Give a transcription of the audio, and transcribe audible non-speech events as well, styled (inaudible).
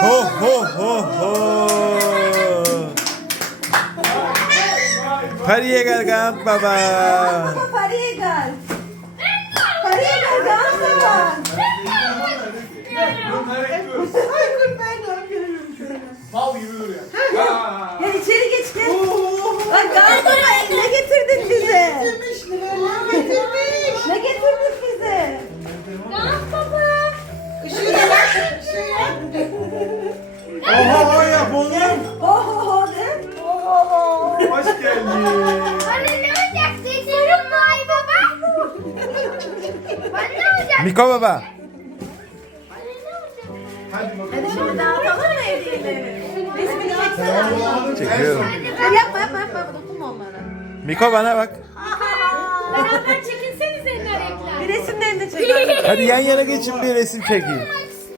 ho, ho, ho, ho. Pariye gal gal baba. Pariye gal. Pariye gal gal baba. Bal gibi duruyor. Gel içeri geç gel. Gal baba eline getirdin bizi. Oho, oho yapalım. Oho hadi. Oho, oho. Hoş geldin. Anne ne olacak? Sesim Noy baba. Miko baba. (laughs) <Hadi bakalım>. Çekiyorum. Yapma yapma yapma dokunma onlara. Miko bana bak. Beraber çekinsenize nereye Bir resim de elinde çekelim. Hadi yan yana geçin bir resim çekin.